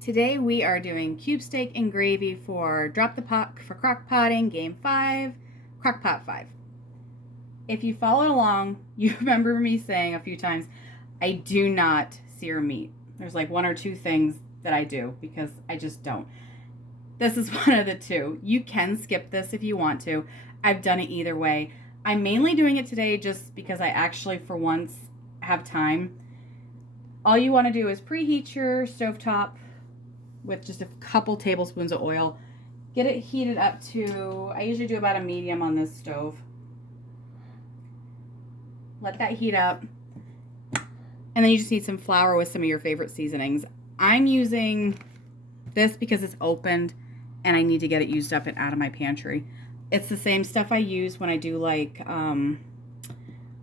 Today we are doing cube steak and gravy for Drop the Pot for Crock Potting Game 5, Crock Pot 5. If you followed along, you remember me saying a few times, I do not sear meat. There's like one or two things that I do because I just don't. This is one of the two. You can skip this if you want to. I've done it either way. I'm mainly doing it today just because I actually, for once, have time. All you want to do is preheat your stovetop with just a couple tablespoons of oil. Get it heated up to, I usually do about a medium on this stove. Let that heat up. And then you just need some flour with some of your favorite seasonings. I'm using this because it's opened and I need to get it used up and out of my pantry. It's the same stuff I use when I do like,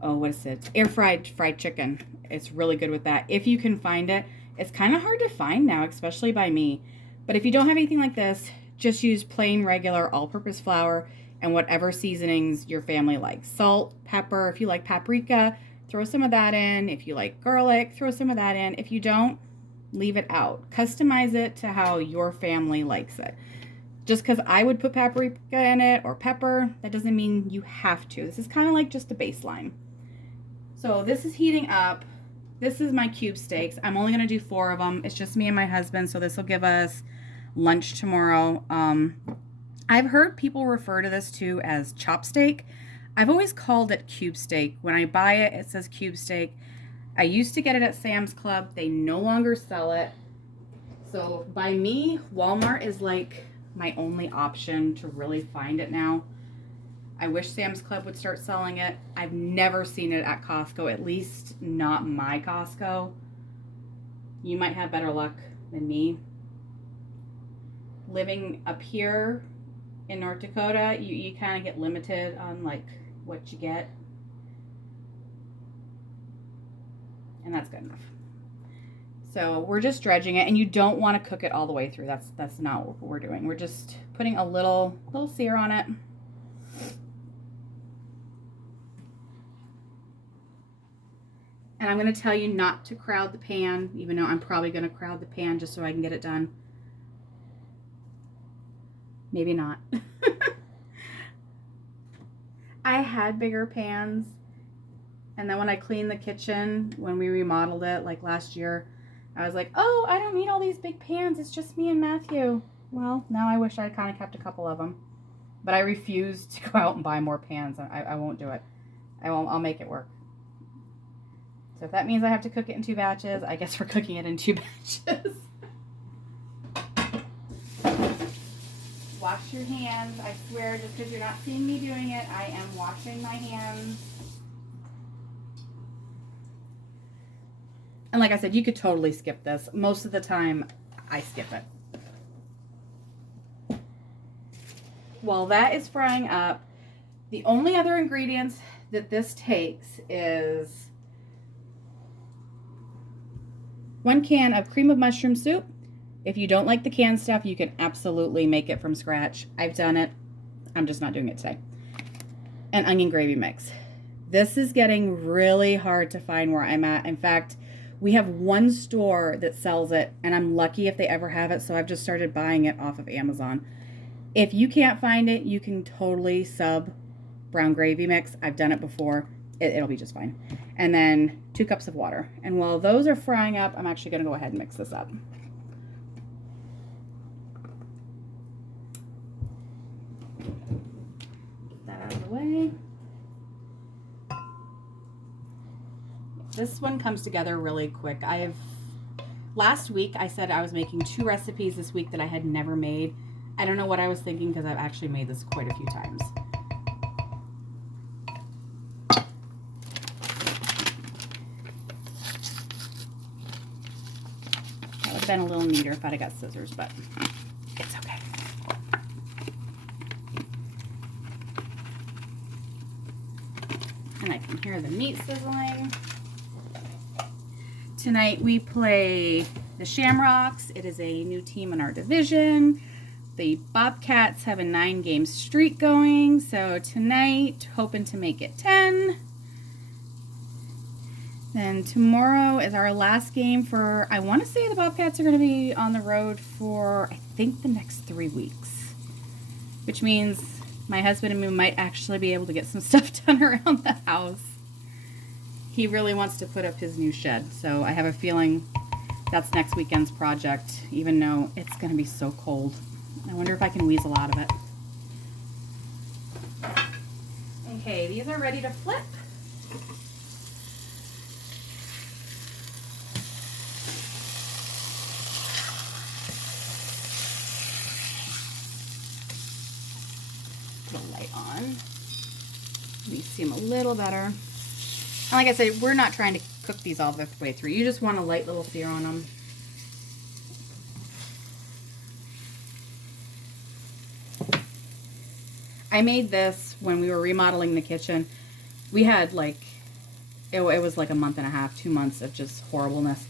what is it? Air fried chicken. It's really good with that. If you can find it. It's kind of hard to find now, especially by me. But if you don't have anything like this, just use plain, regular, all-purpose flour and whatever seasonings your family likes. Salt, pepper. If you like paprika, throw some of that in. If you like garlic, throw some of that in. If you don't, leave it out. Customize it to how your family likes it. Just because I would put paprika in it or pepper, that doesn't mean you have to. This is kind of like just a baseline. So this is heating up. This is my cube steaks. I'm only going to do 4 of them. It's just me and my husband, so this will give us lunch tomorrow. I've heard people refer to this too as chop steak. I've always called it cube steak. When I buy it, it says cube steak. I used to get it at Sam's Club. They no longer sell it. So by me, Walmart is like my only option to really find it now. I wish Sam's Club would start selling it. I've never seen it at Costco, at least not my Costco. You might have better luck than me. Living up here in North Dakota, you kind of get limited on like what you get. And that's good enough. So we're just dredging it, and you don't want to cook it all the way through. That's not what we're doing. We're just putting a little sear on it. And I'm going to tell you not to crowd the pan, even though I'm probably going to crowd the pan just so I can get it done. Maybe not. I had bigger pans. And then when I cleaned the kitchen, when we remodeled it, like last year, I was like, oh, I don't need all these big pans. It's just me and Matthew. Well, now I wish I kind of kept a couple of them. But I refuse to go out and buy more pans. I won't do it. I'll make it work. So if that means I have to cook it in 2 batches, I guess we're cooking it in 2 batches. Wash your hands. I swear, just because you're not seeing me doing it, I am washing my hands. And like I said, you could totally skip this. Most of the time, I skip it. While that is frying up, the only other ingredients that this takes is 1 can of cream of mushroom soup. If you don't like the canned stuff, you can absolutely make it from scratch. I've done it. I'm just not doing it today. And onion gravy mix. This is getting really hard to find where I'm at. In fact, we have one store that sells it, and I'm lucky if they ever have it, so I've just started buying it off of Amazon. If you can't find it, you can totally sub brown gravy mix. I've done it before. It'll be just fine. And then 2 cups of water. And while those are frying up, I'm actually going to go ahead and mix this up. Get that out of the way. This one comes together really quick. Last week I said I was making 2 recipes this week that I had never made. I don't know what I was thinking because I've actually made this quite a few times. That would have been a little neater if I'd have got scissors, but it's okay. And I can hear the meat sizzling. Tonight we play the Shamrocks. It is a new team in our division. The Bobcats have a 9-game streak going, so tonight, hoping to make it 10. Then tomorrow is our last game for, I want to say the Bobcats are going to be on the road for, I think, the next 3 weeks. Which means my husband and me might actually be able to get some stuff done around the house. He really wants to put up his new shed, so I have a feeling that's next weekend's project, even though it's going to be so cold. I wonder if I can weasel out of it. Okay, these are ready to flip. Put a light on. Let me see them a little better. And like I said, we're not trying to cook these all the way through. You just want a light little sear on them. I made this when we were remodeling the kitchen. We had like, it was like a month and a half, 2 months of just horribleness.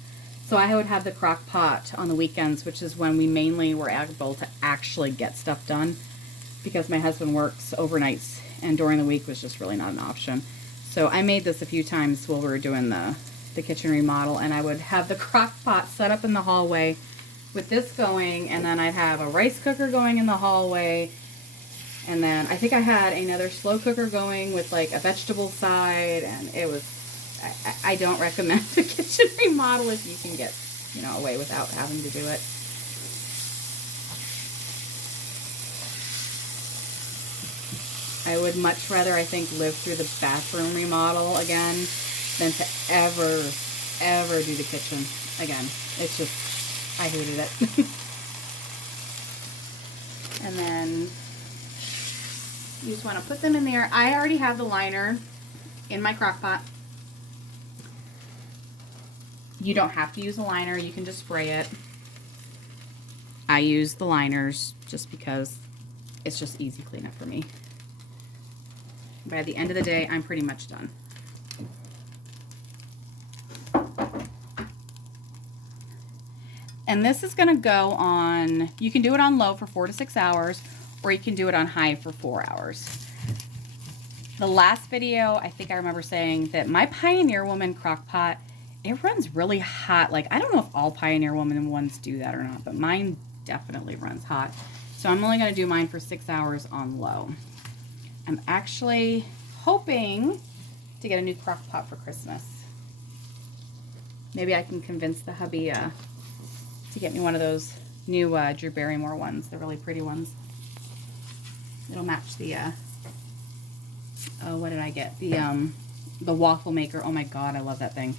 So I would have the crock pot on the weekends, which is when we mainly were able to actually get stuff done, because my husband works overnights and during the week was just really not an option. So I made this a few times while we were doing the kitchen remodel, and I would have the crock pot set up in the hallway with this going, and then I'd have a rice cooker going in the hallway, and then I think I had another slow cooker going with like a vegetable side, and it was, I don't recommend the kitchen remodel if you can get, you know, away without having to do it. I would much rather, I think, live through the bathroom remodel again than to ever do the kitchen again. It's just, I hated it. And then you just want to put them in there. I already have the liner in my crock pot. You don't have to use a liner. You can just spray it. I use the liners just because it's just easy cleanup for me. By the end of the day, I'm pretty much done. And this is going to go on, you can do it on low for 4 to 6 hours, or you can do it on high for 4 hours. The last video, I think I remember saying that my Pioneer Woman crock pot, it runs really hot. Like, I don't know if all Pioneer Woman ones do that or not, but mine definitely runs hot. So I'm only going to do mine for 6 hours on low. I'm actually hoping to get a new crock pot for Christmas. Maybe I can convince the hubby to get me one of those new Drew Barrymore ones, the really pretty ones. It'll match the, oh, what did I get? The waffle maker. Oh my God, I love that thing.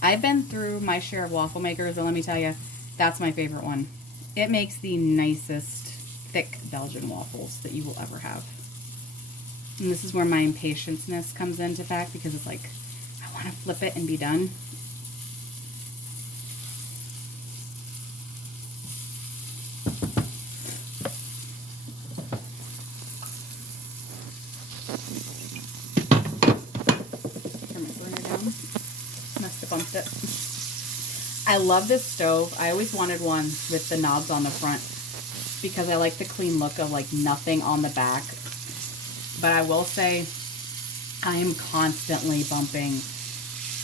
I've been through my share of waffle makers, and let me tell you, that's my favorite one. It makes the nicest thick Belgian waffles that you will ever have. And this is where my impatience comes into effect, because it's like, I want to flip it and be done. Turn my burner down. Must have bumped it. I love this stove. I always wanted one with the knobs on the front, because I like the clean look of like nothing on the back. But I will say, I am constantly bumping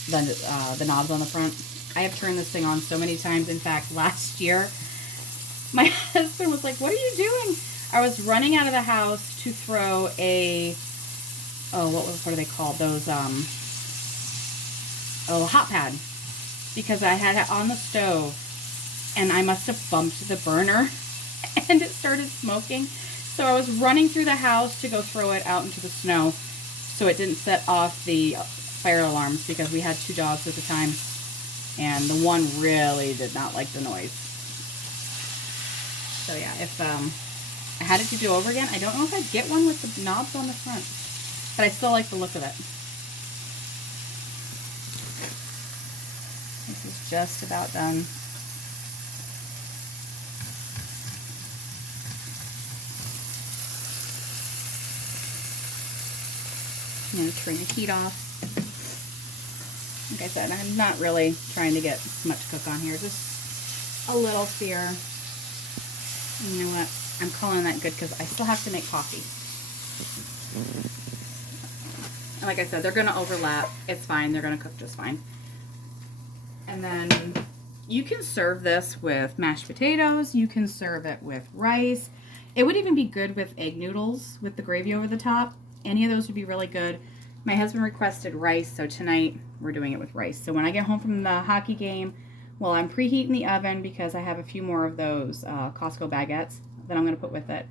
the knobs on the front. I have turned this thing on so many times. In fact, last year, my husband was like, "What are you doing?" I was running out of the house to throw a, oh, what are they called? Those, hot pad. Because I had it on the stove, and I must have bumped the burner, and it started smoking. So I was running through the house to go throw it out into the snow so it didn't set off the fire alarms, because we had 2 dogs at the time, and the one really did not like the noise. So yeah, if I had it to do over again, I don't know if I'd get one with the knobs on the front, but I still like the look of it. This is just about done. I'm going to turn the heat off. Like I said, I'm not really trying to get much cook on here, just a little sear. And you know what? I'm calling that good because I still have to make coffee. And like I said, they're going to overlap. It's fine. They're going to cook just fine. And then you can serve this with mashed potatoes. You can serve it with rice. It would even be good with egg noodles with the gravy over the top. Any of those would be really good. My husband requested rice, so tonight we're doing it with rice. So when I get home from the hockey game, well, I'm preheating the oven because I have a few more of those Costco baguettes that I'm going to put with it.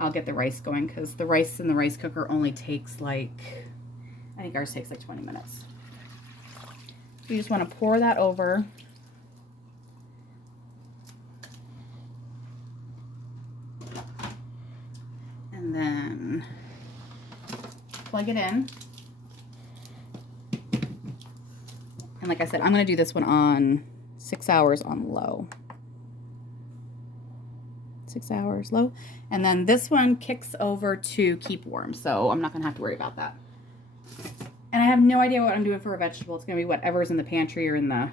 I'll get the rice going because the rice in the rice cooker only takes like, I think ours takes like 20 minutes. So you just want to pour that over. And then plug it in. And like I said, I'm going to do this one on 6 hours on low. 6 hours low. And then this one kicks over to keep warm, so I'm not going to have to worry about that. And I have no idea what I'm doing for a vegetable. It's going to be whatever's in the pantry or in the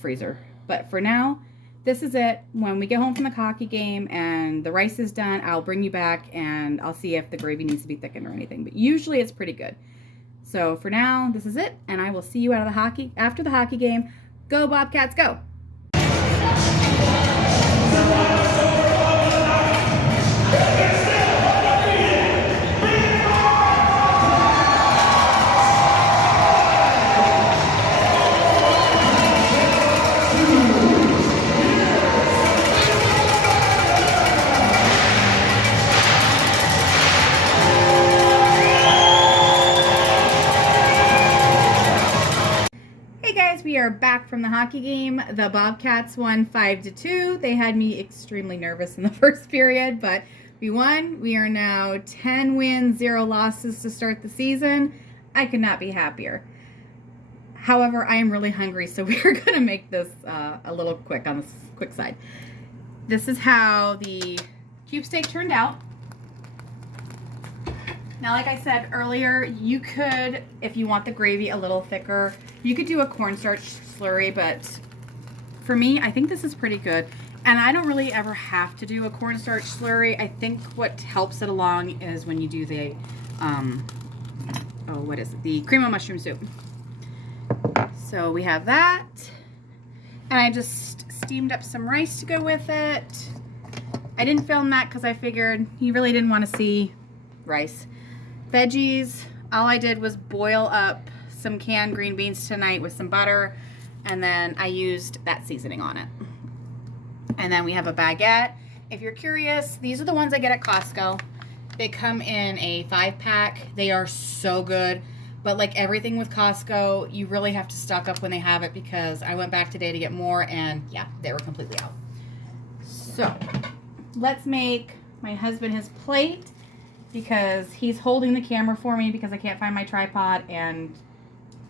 freezer. But for now, this is it. When we get home from the hockey game and the rice is done, I'll bring you back and I'll see if the gravy needs to be thickened or anything. But usually it's pretty good. So for now, this is it. And I will see you after the hockey game. Go Bobcats, go! We are back from the hockey game. The Bobcats won 5-2. They had me extremely nervous in the first period, but we won. We are now 10 wins, 0 losses to start the season. I could not be happier. However, I am really hungry, so we're going to make this a little quick on the quick side. This is how the cube steak turned out. Now, like I said earlier, you could, if you want the gravy a little thicker, you could do a cornstarch slurry, but for me, I think this is pretty good. And I don't really ever have to do a cornstarch slurry. I think what helps it along is when you do the, the cream of mushroom soup. So we have that. And I just steamed up some rice to go with it. I didn't film that because I figured you really didn't want to see rice. Veggies, all I did was boil up some canned green beans tonight with some butter, and then I used that seasoning on it. And then we have a baguette. If you're curious, these are the ones I get at Costco. They come in a 5-pack. They are so good, but like everything with Costco, you really have to stock up when they have it because I went back today to get more, and yeah, they were completely out. So let's make my husband his plate, because he's holding the camera for me because I can't find my tripod, and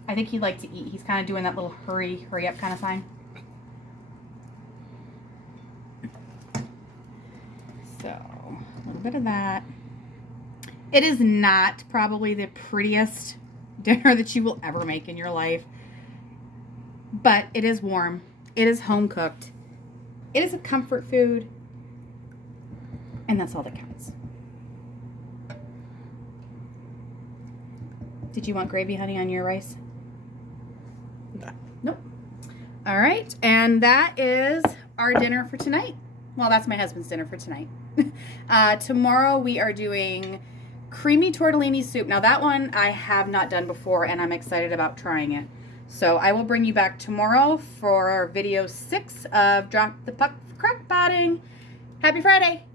I think he'd like to eat. He's kind of doing that little hurry up kind of sign. So, a little bit of that. It is not probably the prettiest dinner that you will ever make in your life, but it is warm. It is home cooked. It is a comfort food, and that's all that counts. Did you want gravy, honey, on your rice? No. Nope. All right, and that is our dinner for tonight. Well, that's my husband's dinner for tonight. Tomorrow we are doing creamy tortellini soup. Now that one I have not done before, and I'm excited about trying it. So I will bring you back tomorrow for video 6 of Drop the Puck for Crock Potting. Happy Friday!